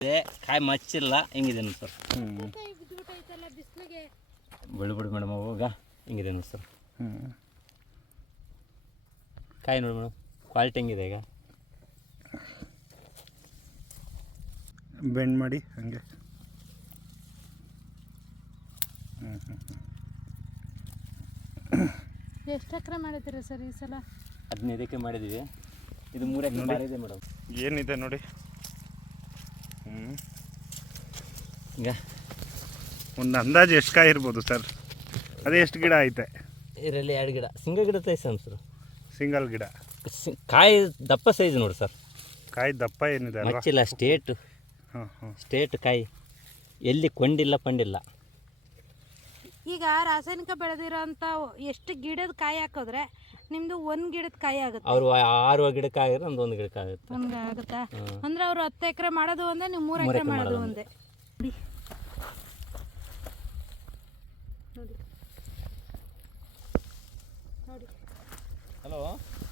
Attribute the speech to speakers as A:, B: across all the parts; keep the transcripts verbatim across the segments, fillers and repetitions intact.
A: ಕಾಯಿ ಮಚ್ಚಿಲ್ಲ ಹಿಂಗಿದೆ ನೋಡಿ ಸರ್.
B: ಹ್ಞೂ
A: ಬಿಡು ಬಿಡು ಮೇಡಮ್ ಅವಾಗ ಹಿಂಗಿದೆ ನೋಡಿ ಸರ್.
B: ಹ್ಞೂ
A: ಕಾಯಿ ನೋಡಿ ಮೇಡಮ್ ಕ್ವಾಲಿಟಿ ಹೆಂಗಿದೆ ಈಗ.
B: ಬೆಂಡ್ ಮಾಡಿ ಹಂಗೆ. ಹ್ಞೂ ಹ್ಞೂ
C: ಎಷ್ಟು ಎಕರೆ ಮಾಡಿದ್ದೀರಾ ಸರ್ ಈ ಸಲ?
A: ಹದಿನೈದು ಎಕರೆ ಮಾಡಿದ್ದೀವಿ. ಇದು ಮೂರು ಎಕರೆ ಮಾಡಿದೆ ಮೇಡಮ್.
B: ಏನಿದೆ ನೋಡಿ. ಹ್ಞೂ
A: ಈಗ
B: ಒಂದು ಅಂದಾಜು ಎಷ್ಟು ಕಾಯಿ ಇರ್ಬೋದು ಸರ್? ಅದೇ ಎಷ್ಟು ಗಿಡ ಐತೆ?
A: ಇದರಲ್ಲಿ ಎರಡು ಗಿಡ ಸಿಂಗಲ್ ಗಿಡ ಸೈಜ್ ಸರ್.
B: ಸಿಂಗಲ್ ಗಿಡ.
A: ಕಾಯಿ ದಪ್ಪ ಸೈಜ್ ನೋಡಿ ಸರ್.
B: ಕಾಯಿ ದಪ್ಪ ಏನಿದೆ ಅಲ್ವಾ?
A: ಮಚ್ಚಿಲ್ಲ, ಸ್ಟೇಟ್
B: ಹಾಂ ಹಾಂ
A: ಸ್ಟೇಟ್ ಕಾಯಿ, ಎಲ್ಲಿ ಕೊಂಡಿಲ್ಲ ಪಂಡಿಲ್ಲ.
C: ಈಗ ರಾಸಾಯನಿಕ ಬೆಳೆದಿರೋಂಥ ಎಷ್ಟು ಗಿಡದ ಕಾಯಿ ಹಾಕಿದ್ರೆ ನಿಮ್ಮದು ಒಂದು ಗಿಡದ ಕಾಯಿ ಆಗುತ್ತೆ?
A: ಅವರು ಆರು ಗಿಡಕ್ಕೆ ಆಗಿರೋ ಒಂದು ಒಂದು ಗಿಡಕ್ಕೆ ಆಗುತ್ತೆ.
C: ಒಂದು ಆಗುತ್ತಾ? ಅಂದರೆ ಅವರು ಹತ್ತು ಎಕರೆ ಮಾಡೋದು ಒಂದೇ, ನೀವು ಮೂರು ಎಕರೆ ಮಾಡೋದು ಒಂದೇ. ನೋಡಿ ನೋಡಿ
A: ಹಲೋ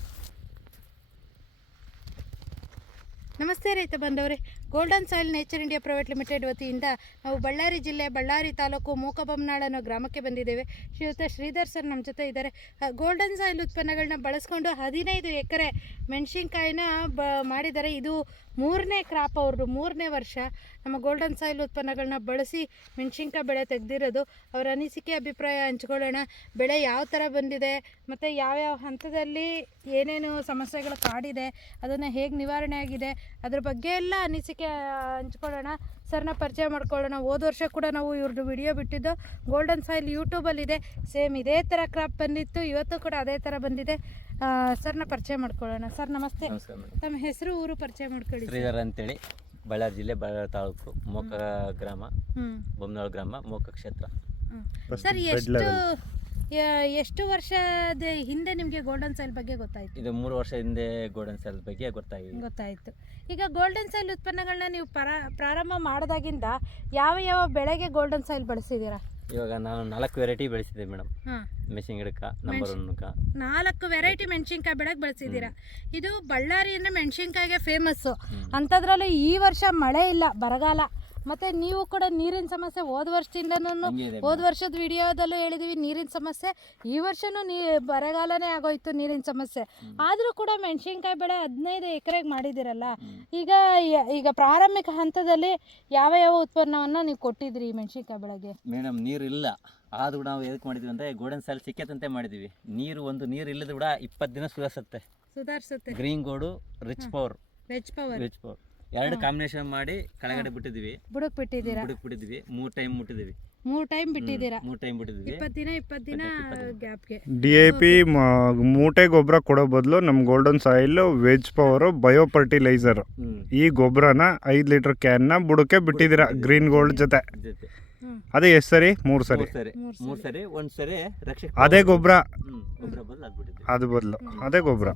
C: ನಮಸ್ತೆ ರೈತ ಬಂದವರೇ. Golden Soil Nature India Private Limited ವತಿಯಿಂದ ನಾವು ಬಳ್ಳಾರಿ ಜಿಲ್ಲೆ ಬಳ್ಳಾರಿ ತಾಲೂಕು ಮೂಕಬೊಮ್ಮನಾಳ ಅನ್ನೋ ಗ್ರಾಮಕ್ಕೆ ಬಂದಿದ್ದೇವೆ. ಶ್ರೀಯುತ ಶ್ರೀಧರ್ ಸರ್ ನಮ್ಮ ಜೊತೆ ಇದ್ದಾರೆ. ಗೋಲ್ಡನ್ ಸಾಯಿಲ್ ಉತ್ಪನ್ನಗಳನ್ನ ಬಳಸ್ಕೊಂಡು ಹದಿನೈದು ಎಕರೆ ಮೆಣಸಿನ್ಕಾಯಿನ ಬ ಮಾಡಿದ್ದಾರೆ. ಇದು ಮೂರನೇ ಕ್ರಾಪ್ ಅವ್ರದ್ದು, ಮೂರನೇ ವರ್ಷ ನಮ್ಮ ಗೋಲ್ಡನ್ ಸಾಯಿಲ್ ಉತ್ಪನ್ನಗಳನ್ನ ಬಳಸಿ ಮೆಣಸಿನ್ಕಾಯಿ ಬೆಳೆ ತೆಗೆದಿರೋದು. ಅವರ ಅನಿಸಿಕೆ ಅಭಿಪ್ರಾಯ ಹಂಚ್ಕೊಳ್ಳೋಣ. ಬೆಳೆ ಯಾವ ಥರ ಬಂದಿದೆ ಮತ್ತು ಯಾವ್ಯಾವ ಹಂತದಲ್ಲಿ ಏನೇನು ಸಮಸ್ಯೆಗಳು ಕಾಡಿದೆ, ಅದನ್ನು ಹೇಗೆ ನಿವಾರಣೆ ಆಗಿದೆ, ಅದ್ರ ಬಗ್ಗೆ ಎಲ್ಲ ಅನಿಸಿಕೆ ಹಂಚ್ಕೊಳ್ಳೋಣ. ಸರ್ನ ಪರಿಚಯ ಮಾಡ್ಕೊಳ್ಳೋಣ. ಹೋದ ವರ್ಷ ಕೂಡ ನಾವು ಇವ್ರದ್ದು ವಿಡಿಯೋ ಬಿಟ್ಟಿದ್ದು ಗೋಲ್ಡನ್ ಸಾಯಿಲ್ ಯೂಟ್ಯೂಬಲ್ಲಿದೆ. ಸೇಮ್ ಇದೇ ಥರ ಕ್ರಾಪ್ ಬಂದಿತ್ತು, ಇವತ್ತು ಕೂಡ ಅದೇ ಥರ ಬಂದಿದೆ. ಸರ್ನ ಪರಿಚಯ ಮಾಡ್ಕೊಳ್ಳೋಣ. ಸರ್ ನಮಸ್ತೆ. ತಮ್ಮ ಹೆಸರು, ಊರು ಪರಿಚಯ ಮಾಡ್ಕೊಳ್ಳಿ.
A: ಶ್ರೀಧರ್ ಅಂತೇಳಿ, ಬಳ್ಳಾರಿ ಜಿಲ್ಲೆ ಬಳ್ಳಾರಿ ತಾಲೂಕು ಮೋಕ ಗ್ರಾಮ, ಬೊಮ್ಮನಾಳ ಗ್ರಾಮ, ಮೋಕ ಕ್ಷೇತ್ರ.
C: ಸರ್ ಎಷ್ಟು ಎಷ್ಟು ವರ್ಷದ ಹಿಂದೆ ನಿಮಗೆ ಗೋಲ್ಡನ್ ಸಾಯಿಲ್ ಬಗ್ಗೆ ಗೊತ್ತಾಯಿತು?
A: ಇದು ಮೂರು ವರ್ಷ ಹಿಂದೆ ಗೋಲ್ಡನ್ ಸಾಯಿಲ್ ಬಗ್ಗೆ ಗೊತ್ತಾಗಿದೆ
C: ಗೊತ್ತಾಯಿತು. ಈಗ ಗೋಲ್ಡನ್ ಸಾಯಿಲ್ ಉತ್ಪನ್ನಗಳನ್ನ ನೀವು ಪರ ಪ್ರಾರಂಭ ಮಾಡಿದಾಗಿಂದ ಯಾವ ಯಾವ ಬೆಳೆಗೆ ಗೋಲ್ಡನ್ ಸಾಯಿಲ್ ಬಳಸಿದ್ದೀರಾ?
A: ಇವಾಗ ನಾನು ನಾಲ್ಕು ವೆರೈಟಿ ಬೆಳೆಸಿದೆ ಮೇಡಮ್. ಮೆಣಸಿನ ಗಿಡಕ್ಕೆ ನಂಬರ್ ಒನ್ಕ
C: ನಾಲ್ಕು ವೆರೈಟಿ ಮೆಣಸಿನ್ಕಾಯಿ ಬೆಳೆಗೆ ಬಳಸಿದ್ದೀರಾ. ಇದು ಬಳ್ಳಾರಿ ಅಂದರೆ ಮೆಣಸಿನ್ಕಾಯಿಗೆ ಫೇಮಸ್ಸು. ಅಂಥದ್ರಲ್ಲೂ ಈ ವರ್ಷ ಮಳೆ ಇಲ್ಲ, ಬರಗಾಲ. ಮತ್ತು ನೀವು ಕೂಡ ನೀರಿನ ಸಮಸ್ಯೆ ಹೋದ ವರ್ಷದಿಂದನೂ, ಹೋದ ವರ್ಷದ ವಿಡಿಯೋದಲ್ಲೂ ಹೇಳಿದ್ದೀವಿ ನೀರಿನ ಸಮಸ್ಯೆ. ಈ ವರ್ಷವೂ ನೀ ಬರಗಾಲನೇ ಆಗೋಯ್ತು, ನೀರಿನ ಸಮಸ್ಯೆ. ಆದರೂ ಕೂಡ ಮೆಣಸಿನ್ಕಾಯಿ ಬೆಳೆ ಹದಿನೈದು ಎಕರೆಗೆ ಮಾಡಿದ್ದೀರಲ್ಲ. ಈಗ ಈಗ ಪ್ರಾರಂಭಿಕ ಹಂತದಲ್ಲಿ ಯಾವ ಯಾವ ಉತ್ಪನ್ನವನ್ನು ನೀವು ಕೊಟ್ಟಿದ್ರಿ ಈ ಮೆಣಸಿನ್ಕಾಯಿ ಬೆಳೆಗೆ?
A: ಮೇಡಮ್ ನೀರು ಇಲ್ಲ, ಆದ್ರೂ ನಾವು ಎದಕ್ಕೆ ಮಾಡಿದ್ವಿ ಅಂದರೆ ಗೋಲ್ಡನ್ ಸಾಯಿಲ್ ಸಿಕ್ಕತ್ತಂತೆ ಮಾಡಿದ್ವಿ. ನೀರು ಒಂದು ನೀರು ಇಲ್ಲದ ಕೂಡ ಇಪ್ಪತ್ತು ದಿನ ಸುಧಾರಿಸುತ್ತೆ
C: ಸುಧಾರಿಸುತ್ತೆ
A: Green Gold, Rich Power
C: Rich Power
A: Rich Power ಎರಡು ಕಾಂಬಿನೇಷನ್ ಮಾಡಿ ಕೆಳಗಡೆ ಬಿಟ್ಟಿದ್ವಿ.
C: ಬುಡಕ್ ಬಿಟ್ಟಿದ್ದೀರಾ?
A: ಬುಡಕ್ ಬಿಟ್ಟಿದ್ವಿ. ಮೂರು ಟೈಮ್ ಮುಟ್ಟಿದ್ವಿ.
C: ಮೂರು ಟೈಮ್ ಬಿಟ್ಟಿದ್ದೀರಾ?
A: ಮೂರು ಟೈಮ್ ಬಿಟ್ಟಿದ್ವಿ.
C: ಇಪ್ಪತ್ತು ದಿನ ಇಪ್ಪತ್ತು ದಿನ ಗ್ಯಾಪ್ಗೆ.
B: ಡಿ ಎ ಪಿ ಮೂಟೆ ಗೊಬ್ಬರ ಕೊಡೋ ಬದಲು ನಮ್ಮ Golden Soil Veg Power bio fertiliser ಈ ಗೊಬ್ಬರನ ಐದು ಲೀಟರ್ ಕ್ಯಾನ್ನ ಬುಡಕ್ಕೆ ಬಿಟ್ಟಿದ್ದೀರಾ ಗ್ರೀನ್ ಗೋಲ್ಡ್ ಜೊತೆ. ಅದೇ ಎಷ್ಟು ಸರಿ? ಮೂರು ಸರಿ
A: ಮೂರು ಸರಿ ಒಂದು ಸರಿ ರಕ್ಷಕ
B: ಅದೇ ಗೊಬ್ಬರ,
A: ಗೊಬ್ಬರ ಬದಲು ಆಗ್ಬಿಟ್ಟಿದ್ವಿ.
B: ಅದು ಬದಲು ಅದೇ ಗೊಬ್ಬರ.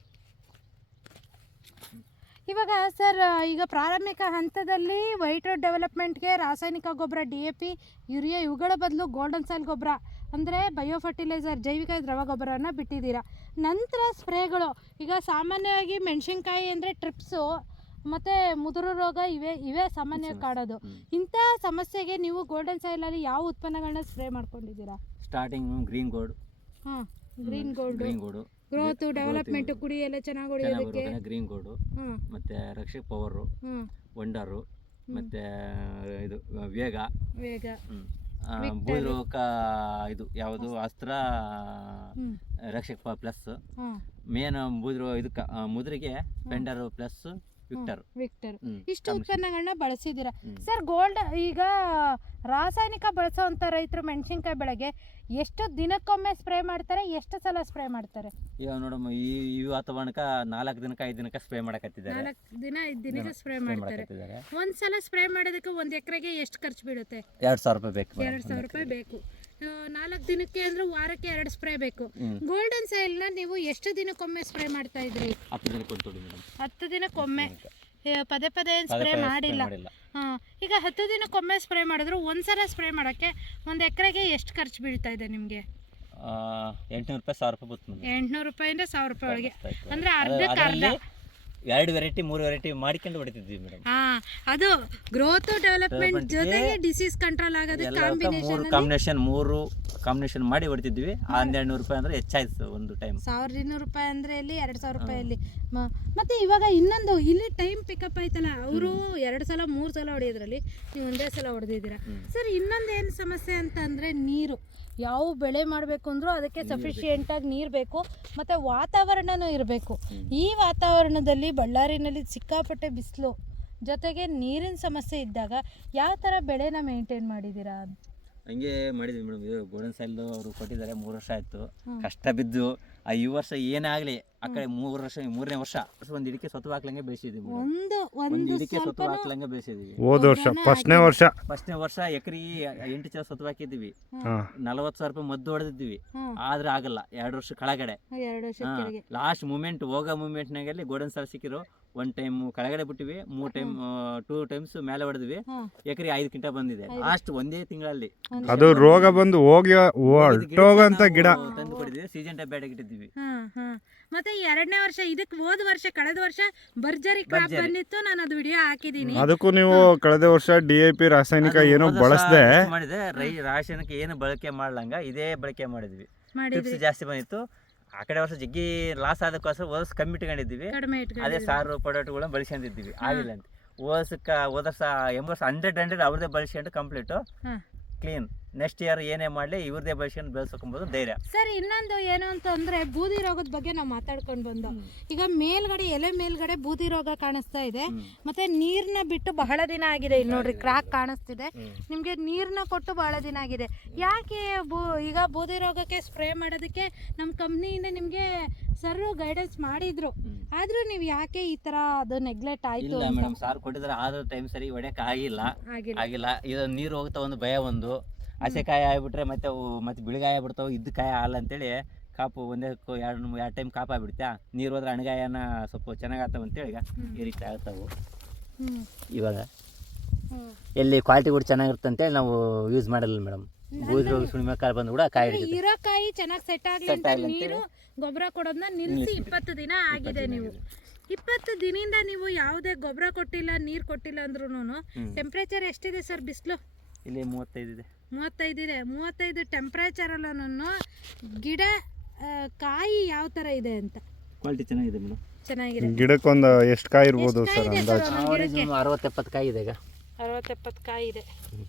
C: ಇವಾಗ ಸರ್, ಈಗ ಪ್ರಾರಂಭಿಕ ಹಂತದಲ್ಲಿ ವೈಟ್ ರೋಡ್ ಡೆವಲಪ್ಮೆಂಟ್ಗೆ ರಾಸಾಯನಿಕ ಗೊಬ್ಬರ ಡಿ ಎ ಪಿ, ಯೂರಿಯಾ ಇವುಗಳ ಬದಲು ಗೋಲ್ಡನ್ ಸಾಯಿಲ್ ಗೊಬ್ಬರ ಅಂದರೆ ಬಯೋ ಫರ್ಟಿಲೈಸರ್ ಜೈವಿಕ ದ್ರವ ಗೊಬ್ಬರನ ಬಿಟ್ಟಿದ್ದೀರಾ. ನಂತರ ಸ್ಪ್ರೇಗಳು, ಈಗ ಸಾಮಾನ್ಯವಾಗಿ ಮೆಣಸಿನ್ಕಾಯಿ ಅಂದರೆ ಟ್ರಿಪ್ಸು ಮತ್ತು ಮುದುರು ರೋಗ ಇವೇ ಇವೇ ಸಾಮಾನ್ಯವಾಗಿ ಕಾಡೋದು. ಇಂಥ ಸಮಸ್ಯೆಗೆ ನೀವು ಗೋಲ್ಡನ್ ಸಾಯಿಲಲ್ಲಿ ಯಾವ ಉತ್ಪನ್ನಗಳನ್ನ ಸ್ಪ್ರೇ ಮಾಡ್ಕೊಂಡಿದ್ದೀರಾ?
A: Starting Green Gold.
C: ಹಾಂ, Green Gold.
A: Green Gold
C: growth development, ಕುಡಿ ಎಲ್ಲ ಚೆನ್ನಾಗಿ ಹೊಡೆಯೋದಕ್ಕೆ
A: ಗ್ರೀನ್ ಗೋಲ್ಡು, ಮತ್ತೆ ರಕ್ಷಕ್ ಪವರು, ವಂಡರು, ಮತ್ತೆ ಇದು ವೇಗ
C: ವೇಗ
A: ಬೂದ್ರೋಕ, ಇದು ಯಾವುದು ಅಸ್ತ್ರ ರಕ್ಷಕ್ ಪ್ಲಸ್, ಮೇನ್ ಬೂದ್ರು ಇದಕ್ಕೆ ಮುದ್ರಿಗೆ ಫೆಂಡರ್ ಪ್ಲಸ್ ವಿಕ್ಟರ್
C: ವಿಕ್ಟರ್ ಇಷ್ಟು ಉತ್ಪನ್ನಗಳನ್ನ ಬಳಸಿದ್ದೀರಾ. ಸರ್, ಗೋಲ್ಡ್ ಈಗ ರಾಸಾಯನಿಕ ಬಳಸೋವಂಥ ರೈತರು ಮೆಣಸಿನ್ಕಾಯಿ ಬೆಳೆಗೆ ಎಷ್ಟು ದಿನಕ್ಕೊಮ್ಮೆ ಸ್ಪ್ರೇ ಮಾಡ್ತಾರೆ, ಎಷ್ಟು ಸಲ ಸ್ಪ್ರೇ ಮಾಡ್ತಾರೆ?
A: ಇವಾಗ ನೋಡಮ್ಮ, ಈ ಈ ವಾತಾವರಣಕ್ಕ ನಾಲ್ಕು ದಿನಕ್ಕೆ ಐದು ದಿನಕ್ಕೆ ಸ್ಪ್ರೇ ಮಾಡಕತ್ತಿದ್ದಾರೆ.
C: ನಾಲ್ಕು ದಿನ ಐದು ದಿನಕ್ಕೆ ಸ್ಪ್ರೇ ಮಾಡ್ತಾರೆ. ಒಂದ್ಸಲ ಸ್ಪ್ರೇ ಮಾಡೋದಕ್ಕೆ ಒಂದು ಎಕರೆಗೆ ಎಷ್ಟು ಖರ್ಚು ಬೀಳುತ್ತೆ?
A: ಎರಡು ಸಾವಿರ ರೂಪಾಯಿ ಬೇಕು.
C: ಎರಡು ಸಾವಿರ ರೂಪಾಯಿ ಬೇಕು. ನಾಲ್ಕು ದಿನಕ್ಕೆ ಅಂದ್ರೆ ವಾರಕ್ಕೆ ಎರಡು ಸ್ಪ್ರೇ ಬೇಕು. ಗೋಲ್ಡನ್ ಸಾಯಿಲ್ನ ನೀವು ಎಷ್ಟು ದಿನಕ್ಕೊಮ್ಮೆ ಸ್ಪ್ರೇ ಮಾಡ್ತಾ ಇದ್ರಿ?
A: ಹತ್ತು ದಿನಕ್ಕೊಂದು ಮೇಡಮ್.
C: ಹತ್ತು ದಿನಕ್ಕೊಮ್ಮೆ, ಪದೇ ಪದೇ ಏನು ಸ್ಪ್ರೇ ಮಾಡಿಲ್ಲ. ಹಾಂ, ಈಗ ಹತ್ತು ದಿನಕ್ಕೊಮ್ಮೆ ಸ್ಪ್ರೇ ಮಾಡಿದ್ರು ಒಂದ್ಸಲ ಸ್ಪ್ರೇ ಮಾಡೋಕ್ಕೆ ಒಂದು ಎಕರೆಗೆ ಎಷ್ಟು ಖರ್ಚು ಬೀಳ್ತಾ ಇದೆ ನಿಮಗೆ?
A: ಎಂಟುನೂರು ರೂಪಾಯಿ ಸಾವಿರ ರೂಪಾಯಿ ಬರ್ತದೆ.
C: ಎಂಟುನೂರು ರೂಪಾಯಿಂದ ಸಾವಿರ ರೂಪಾಯಿ ಒಳಗೆ, ಅಂದರೆ ಅರ್ಧಕ್ಕೆ ಅರ್ಧ.
A: ಎರಡು ವೆರೈಟಿ ಮೂರು ವೆರೈಟಿ ಮಾಡ್ಕೊಂಡು ಹೊಡಿತಿದ್ವಿ ಮೇಡಮ್.
C: ಹಾ ಅದು ಗ್ರೋತ್ ಡೆವಲಪ್ಮೆಂಟ್ ಜೊತೆಗೆ ಡಿಸೀಸ್ ಕಂಟ್ರೋಲ್ ಆಗೋದಕ್ಕೆ
A: ಮೂರು
C: ಕಾಂಬಿನೇಷನ್
A: ಕಾಂಬಿನೇಷನ್ ಮೂರು ಕಾಂಬಿನೇಷನ್ ಮಾಡಿ ಹೊಡಿತಿದ್ವಿ. ಹನ್ನೆರಡು ನೂರು ರೂಪಾಯಿ ಅಂದ್ರೆ ಹೆಚ್ಚಾಯ್ತು ಒಂದು ಟೈಮ್.
C: ಸಾವಿರದ ಇನ್ನೂರು ರೂಪಾಯಿ ಅಂದ್ರೆ ಇಲ್ಲಿ ಎರಡು ಸಾವಿರ ರೂಪಾಯಲ್ಲಿ ಮ- ಮತ್ತೆ ಇವಾಗ ಇನ್ನೊಂದು ಇಲ್ಲಿ ಟೈಮ್ ಪಿಕಪ್ ಆಯ್ತಲ್ಲ, ಅವರು ಎರಡು ಸಲ ಮೂರು ಸಲ ಹೊಡೆಯೋದ್ರಲ್ಲಿ ನೀವು ಒಂದೇ ಸಲ ಹೊಡೆದಿದ್ದೀರಾ ಸರ್. ಇನ್ನೊಂದು ಏನು ಸಮಸ್ಯೆ ಅಂತ ಅಂದರೆ ನೀರು. ಯಾವ ಬೆಳೆ ಮಾಡಬೇಕು ಅಂದರೂ ಅದಕ್ಕೆ ಸಫಿಷಿಯೆಂಟಾಗಿ ನೀರು ಬೇಕು, ಮತ್ತು ವಾತಾವರಣನೂ ಇರಬೇಕು. ಈ ವಾತಾವರಣದಲ್ಲಿ ಬಳ್ಳಾರಿನಲ್ಲಿ ಸಿಕ್ಕಾಪಟ್ಟೆ ಬಿಸಿಲು ಜೊತೆಗೆ ನೀರಿನ ಸಮಸ್ಯೆ ಇದ್ದಾಗ ಯಾವ ಥರ ಬೆಳೆನ ಮೇಂಟೈನ್ ಮಾಡಿದ್ದೀರಾ?
A: ಹಂಗೆ ಮಾಡಿದ್ವಿ ಮೇಡಮ್. ಇದು ಗೋಲ್ಡನ್ ಸಾಯಿಲ್ ಅವರು ಕೊಟ್ಟಿದ್ದಾರೆ, ಮೂರು ವರ್ಷ ಆಯ್ತು ಕಷ್ಟ ಬಿದ್ದು. ಆ ಈ ವರ್ಷ ಏನೇ ಆಗಲಿ ಆ ಕಡೆ ಮೂರು ವರ್ಷ ಮೂರನೇ ವರ್ಷ ಒಂದು ಇಡಿಕೆ ಸೊತ್ತು ಹಾಕ್ಲಂಗೆ ಬೆಳೆಸಿದ್ವಿ.
C: ಒಂದು
A: ಒಂದು
C: ಒಂದು
A: ಇಡಿಕೆ
C: ಸ್ವಲ್ಪ
A: ಸೊತ್ತು ಹಾಕ್ಲಂಗೆ ಬೆಳೆಸಿದ್ವಿ.
B: ಹೋದ ವರ್ಷ ಫಸ್ಟ್ನೇ ವರ್ಷ
A: ಫಸ್ಟ್ನೇ ವರ್ಷ ಎಕರೆ ಎಂಟು ಚೀಲ ಸೊತ್ತು ಹಾಕಿದ್ವಿ.
B: ಹಾ
A: ನಲವತ್ತು ಸಾವಿರ ರೂಪಾಯಿ ಮದ್ದು ಹೊಡೆದಿದ್ವಿ. ಆದ್ರೆ ಆಗಲ್ಲ, ಎರಡು ವರ್ಷ ಕೆಳಗಡೆ
C: ಎರಡು ವರ್ಷ ಕೆಳಗೆ
A: ಲಾಸ್ಟ್ ಮೂಮೆಂಟ್ ಹೋಗೋ ಮೂಮೆಂಟ್ನಾಗಲ್ಲಿ ಗೋಲ್ಡನ್ ಸಾಯಿಲ್ ಸಿಕ್ಕಿರೋ ಒನ್ ಟೈಮ್ ಕೆಳಗಡೆ ಬಿಟ್ಟಿವಿ, ಮೂರು ಟೈಮ್ ಟೂ ಟೈಮ್ಸ್ ಮೇಲೆ ಹೊಡೆದ್ವಿ. ಎಕರೆ ಐದು ಕ್ವಿಂಟಲ್ ಬಂದಿದೆ ಲಾಸ್ಟ್ ಒಂದೇ ತಿಂಗಳಲ್ಲಿ.
B: ಅದು ರೋಗ ಬಂದು ಹೋಗಿ ಹೊರಟೋಗಂತ ಗಿಡ
A: ತಂದು ಕೊಟ್ಟಿದ್ವಿ, ಸೀಸನ್ ಟೈಪ್ ಬ್ಯಾಡಿಗೆ ಇಟ್ಟಿದ್ವಿ.
C: ಮತ್ತೆ ಎರಡನೇ ವರ್ಷ ಇದಕ್ಕೆ ಹೋದ ವರ್ಷ ಕಳೆದ ವರ್ಷ ಭರ್ಜರಿ ಕ್ರಾಪ್ ಬಂದಿತ್ತು. ನಾನು ಅದು ವಿಡಿಯೋ ಹಾಕಿದ್ದೀನಿ.
B: ಅದಕ್ಕೂ ನೀವು ಕಳೆದ ವರ್ಷ ಡಿ ಐ ಪಿ ರಾಸಾಯನಿಕ ಏನೋ
A: ಹೋದ ವರ್ಷ
B: ಬಳಸದೆ
A: use ಮಾಡಿದೆ. ರೈ ರಾಸಾಯನಿಕ ಏನು ಬಳಕೆ ಮಾಡ್ಲಂಗ ಇದೇ ಬಳಕೆ ಮಾಡಿದ್ವಿ. ಟಿಪ್ಸ್ ಜಾಸ್ತಿ ಬಂದಿತ್ತು. ಆ ಕಡೆ ವರ್ಷ ಜಗ್ಗಿ ಲಾಸ್ ಆದಕ್ಕೋಸ್ಕರ ಓದಸ್ ಕಮ್ಮಿ ಇಟ್ಕೊಂಡಿದ್ವಿ.
C: ಕಡಿಮೆ
A: ಅದೇ
C: ಇಟ್ಕೊಂಡಿದ್ದೀವಿ.
A: ಸಾರು ಪೊಡಾಟುಗಳನ್ನ ಬಳಸ್ಕೊಂಡಿದ್ವಿ, ಆಗಿಲ್ಲ ಅಂತ. ಓದಸಕ್ಕ ಹೋದ ವರ್ಷ ಎಂಬ ವರ್ಷ ಹಂಡ್ರೆಡ್ ಹಂಡ್ರೆಡ್ ಅವ್ರದೇ ಬಳಸ್ಕೊಂಡು ಕಂಪ್ಲೀಟು
C: ಹಾ.
A: ಕ್ಲೀನ್. ನೆಕ್ಸ್ಟ್ ಇಯರ್ ಏನೇ ಮಾಡಲಿ ಇವ್ರದೇ ಬಳಸ್ಕೊಂಡು ಬೆಳೆಸ್ಕೊಂಬೋದು ಧೈರ್ಯ.
C: ಸರ್ ಇನ್ನೊಂದು ಏನು ಅಂತ ಅಂದ್ರೆ ಬೂದಿ ರೋಗದ ಬಗ್ಗೆ ನಾವು ಮಾತಾಡ್ಕೊಂಡು ಬಂದು ಈಗ ಮೇಲ್ಗಡೆ ಎಲೆ ಮೇಲ್ಗಡೆ ಬೂದಿ ರೋಗ ಕಾಣಿಸ್ತಾ ಇದೆ. ಮತ್ತೆ ನೀರ್ನ ಬಿಟ್ಟು ಬಹಳ ದಿನ ಆಗಿದೆ. ಇಲ್ಲಿ ನೋಡ್ರಿ ಕ್ರಾಕ್ ಕಾಣಿಸ್ತಿದೆ. ನಿಮ್ಗೆ ನೀರ್ನ ಕೊಟ್ಟು ಬಹಳ ದಿನ ಆಗಿದೆ. ಯಾಕೆ ಬೂ ಈಗ ಬೂದಿ ರೋಗಕ್ಕೆ ಸ್ಪ್ರೇ ಮಾಡೋದಕ್ಕೆ ನಮ್ಮ ಕಂಪ್ನಿಯಿಂದ ನಿಮ್ಗೆ ಸರ್ ಗೈಡೆನ್ಸ್ ಮಾಡಿದ್ರು, ಆದ್ರೂ ನೀವು ಯಾಕೆ ಈ ತರ ಅದು ನೆಗ್ಲೆಕ್ಟ್ ಆಯ್ತು?
A: ಇಲ್ಲ ಮೇಡಮ್, ಸಾರ್ ಕೊಟ್ಟಿದ್ರೆ ಆದ್ರೂ ಟೈಮ್ ಸರಿ ಹೊಡ್ಯಕ್ ಆಗಿಲ್ಲ
C: ಆಗಿಲ್ಲ.
A: ಆಗಿಲ್ಲ ಇದು ನೀರು ಹೋಗ್ತಾ ಒಂದು ಭಯ, ಒಂದು ಹಸೆಕಾಯಿ ಆಗ್ಬಿಟ್ರೆ ಮತ್ತೆ ಅವು ಮತ್ತೆ ಬಿಳಿಗಾಯ ಆಗ್ಬಿಡ್ತಾವೆ, ಇದ್ದ ಕಾಯಿ ಹಾಲು ಅಂತೇಳಿ ಕಾಪು ಒಂದೇ ಎರಡು ಎರಡು ಟೈಮ್ ಕಾಪು ಆಗ್ಬಿಡ್ತಾ. ನೀರು ಹೋದ್ರೆ ಅಣಗಾಯನ ಸ್ವಲ್ಪ ಚೆನ್ನಾಗಿ ಆಗ್ತಾವ ಅಂತೇಳಿ ಈಗ ಈ ರೀತಿ ಆಗ್ತಾವು. ಇವಾಗ ಎಲ್ಲಿ ಕ್ವಾಲಿಟಿ ಕೂಡ ಚೆನ್ನಾಗಿರುತ್ತೆ ಅಂತೇಳಿ ನಾವು ಯೂಸ್ ಮಾಡಲ್ಲ ಮೇಡಮ್. ಬೂದಿ ರೋಗ ಸುಳಿಮೆ ಕಾಲ ಬಂದು ಕೂಡ ಕಾಯಿ ಹಿಡಿಯುತ್ತೆ.
C: ಇರೋ ಕಾಯಿ ಚೆನ್ನಾಗಿ ಸೆಟ್ ಆಗ್ಲಿ ಅಂತ ನೀರು ಗೊಬ್ಬರ ಕೊಡೋದನ್ನ ನಿಲ್ಲಿಸಿ ಇಪ್ಪತ್ತು ದಿನ ಆಗಿದೆ. ನೀವು ಇಪ್ಪತ್ತು ದಿನದಿಂದ ನೀವು ಯಾವುದೇ ಗೊಬ್ಬರ ಕೊಟ್ಟಿಲ್ಲ, ನೀರು ಕೊಟ್ಟಿಲ್ಲ ಅಂದ್ರೂ ಟೆಂಪ್ರೇಚರ್ ಎಷ್ಟಿದೆ ಸರ್ ಬಿಸಿಲು?
A: ಇಲ್ಲಿ ಮೂವತ್ತೈದು ಇದೆ.
C: ಮೂವತ್ತೈದು ಇದೆ. ಮೂವತ್ತೈದು ಟೆಂಪ್ರೇಚರಲ್ಲೂ ಗಿಡ ಆ, ಕಾಯಿ ಯಾವ ಥರ ಇದೆ ಅಂತ
A: ಕ್ವಾಲಿಟಿ ಚೆನ್ನಾಗಿದೆ ಮೇಡಮ್.
C: ಚೆನ್ನಾಗಿದೆ.
B: ಗಿಡಕ್ಕೊಂದು ಎಷ್ಟು ಕಾಯಿ ಇರ್ಬೋದು
C: ಎಷ್ಟ್
B: ಸರ್
C: ಕಾಯಿ ಇದೆ
B: ಅಂದಾಜು?
C: ಸರ್ ಒಂದೊಂದ್ ಗಿಡಕ್ಕೆ?
A: ಅರವತ್ತು ಎಪ್ಪತ್ತು ಕಾಯಿ ಇದೆ ಈಗ.
C: ಅರವತ್ತೆಪ್ಪತ್ತು ಕಾಯಿ ಇದೆ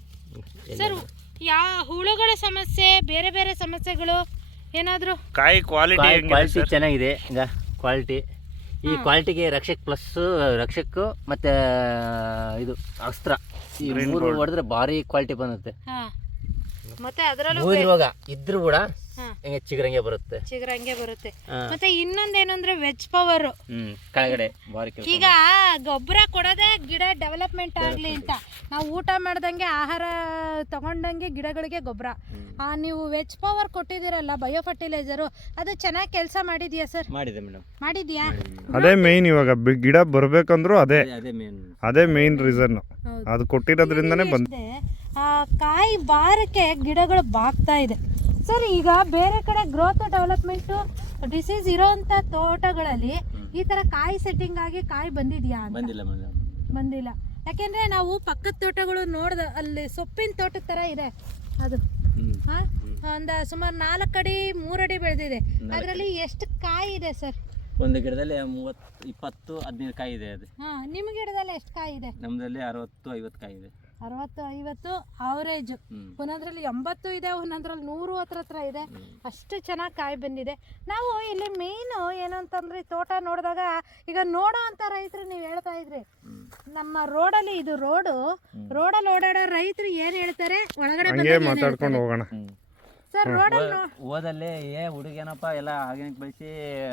C: ಸರ್. ಯಾ ಹುಳುಗಳ ಸಮಸ್ಯೆ, ಬೇರೆ ಬೇರೆ ಸಮಸ್ಯೆಗಳು ಏನಾದರೂ?
B: ಕಾಯಿ ಕ್ವಾಲಿಟಿ
A: ಕ್ವಾಲಿಟಿ ಚೆನ್ನಾಗಿದೆ ಈಗ. ಕ್ವಾಲಿಟಿ ಈ ಕ್ವಾಲಿಟಿಗೆ ರಕ್ಷಕ್ ಪ್ಲಸ್ ರಕ್ಷಕ್ ಮತ್ತೆ ಇದು ಅಸ್ತ್ರ ಈ ಮೂರು ಹೊಡೆದ್ರೆ ಭಾರಿ ಕ್ವಾಲಿಟಿ ಬಂದುತ್ತೆ.
C: ಹಾಂ, ಮತ್ತೆ ಅದರಲ್ಲೂ
A: ಬೂದಿ ರೋಗ ಇದ್ರೂ ಕೂಡ
C: ಹಾ.
A: ಹಿಂಗೆ ಚಿಗುರಂಗೆ ಬರುತ್ತೆ.
C: ಚಿಗುರಂಗೆ ಬರುತ್ತೆ. ಮತ್ತೆ ಇನ್ನೊಂದೇನು ಅಂದ್ರೆ ವೆಜ್ ಪವರ್.
A: ಹ್ಮ್ ಕೆಳಗಡೆ ಭಾರಿ ಕೆಲ್ಸ.
C: ಈಗ ಗೊಬ್ಬರ ಕೊಡೋದೇ ಗಿಡ ಡೆವಲಪ್ಮೆಂಟ್ ಆಗಲಿ ಅಂತ. ನಾವು ಊಟ ಮಾಡ್ದಂಗೆ ಆಹಾರ ತಗೊಂಡಂಗೆ ಗಿಡಗಳಿಗೆ ಗೊಬ್ಬರ. ಆ ನೀವು ವೆಜ್ ಪವರ್ ಕೊಟ್ಟಿದ್ದೀರಲ್ಲ ಬಯೋ ಫರ್ಟಿಲೈಸರು, ಅದು ಚೆನ್ನಾಗಿ ಕೆಲಸ ಮಾಡಿದ್ಯಾ ಸರ್?
A: ಮಾಡಿದೆ ಮೇಡಮ್.
C: ಮಾಡಿದ್ಯಾ?
B: ಅದೇ ಮೇಯ್ನ್. ಇವಾಗ ಬಿ- ಗಿಡ ಬರ್ಬೇಕಂದ್ರೂ ಅದೇ
A: ಅದೇ ಮೇನ್.
B: ಅದೇ ಮೇಯ್ನ್ ರೀಸನ್.
C: ಹೌದು.
B: ಅದು ಕೊಟ್ಟಿರೋದ್ರಿಂದನೇ ಬಂದ್
C: ಇದೆ. ಆ ಕಾಯಿ ಬಾರಕ್ಕೆ ಗಿಡಗಳು ಬಾಗ್ತಾ ಇದೆ ಸರ್. ಈಗ ಬೇರೆ ಕಡೆ ಗ್ರೋತ್ ಡೆವಲಪ್ಮೆಂಟು ಡಿಸೀಸ್ ಇರೋಂಥ ತೋಟಗಳಲ್ಲಿ ಈ ಥರ ಕಾಯಿ ಸೆಟ್ಟಿಂಗ್ ಆಗಿ ಕಾಯಿ ಬಂದಿದ್ಯಾ ಅಂತ?
A: ಬಂದಿಲ್ಲ ಮೇಡಮ್.
C: ಬಂದಿಲ್ಲ. ಯಾಕೆಂದ್ರೆ ನಾವು ಪಕ್ಕದ ತೋಟಗಳು ನೋಡ್ದ, ಅಲ್ಲಿ ಸೊಪ್ಪಿನ ತೋಟದ ಥರ ಇದೆ ಅದು. ಹಾಂ, ಒಂದು ಸುಮಾರು ನಾಲ್ಕು ಅಡಿ ಮೂರಡಿ ಬೆಳೆದಿದೆ. ಅದರಲ್ಲಿ ಎಷ್ಟು ಕಾಯಿ ಇದೆ ಸರ್?
A: ಒಂದು ಗಿಡದಲ್ಲಿ ಮೂವತ್ತು ಇಪ್ಪತ್ತು ಹದಿನೈದು ಕಾಯಿ ಇದೆ. ಅದು
C: ಹಾಂ, ನಿಮ್ಮ ಗಿಡದಲ್ಲಿ ಎಷ್ಟು ಕಾಯಿ ಇದೆ?
A: ನಮ್ಮದಲ್ಲಿ ಅರವತ್ತು ಐವತ್ತು ಕಾಯಿ ಇದೆ.
C: ಅರವತ್ತು ಐವತ್ತು ಅವರೇಜ್. ಒಂದೊಂದ್ರಲ್ಲಿ ಎಂಬತ್ತು ಇದೆ, ಒಂದೊಂದ್ರಲ್ಲಿ ನೂರು ಹತ್ರ ಹತ್ರ ಇದೆ. ಅಷ್ಟು ಚೆನ್ನಾಗಿ ಕಾಯಿ ಬಂದಿದೆ. ನಾವು ಇಲ್ಲಿ ಮೇಯ್ನು ಏನು ಅಂತಂದ್ರೆ ತೋಟ ನೋಡಿದಾಗ ಈಗ ನೋಡೋ ಅಂತ ರೈತರು ನೀವು ಹೇಳ್ತಾ ಇದ್ರಿ, ನಮ್ಮ ರೋಡಲ್ಲಿ ಇದು ರೋಡು ರೋಡಲ್ಲಿ ಓಡಾಡೋ ರೈತರು ಏನು ಹೇಳ್ತಾರೆ ಒಳಗಡೆ
B: ಹಂಗೆ ಮಾತಾಡ್ಕೊಂಡು ಹೋಗೋಣ
C: ಸರ್. ರೋಡಲ್ಲಿ
A: ಓದಲ್ಲಿ ಏ ಹುಡುಗೇನಪ್ಪ ಎಲ್ಲ ಆರ್ಗ್ಯಾನಿಕ್ ಬೆಳೆಸಿ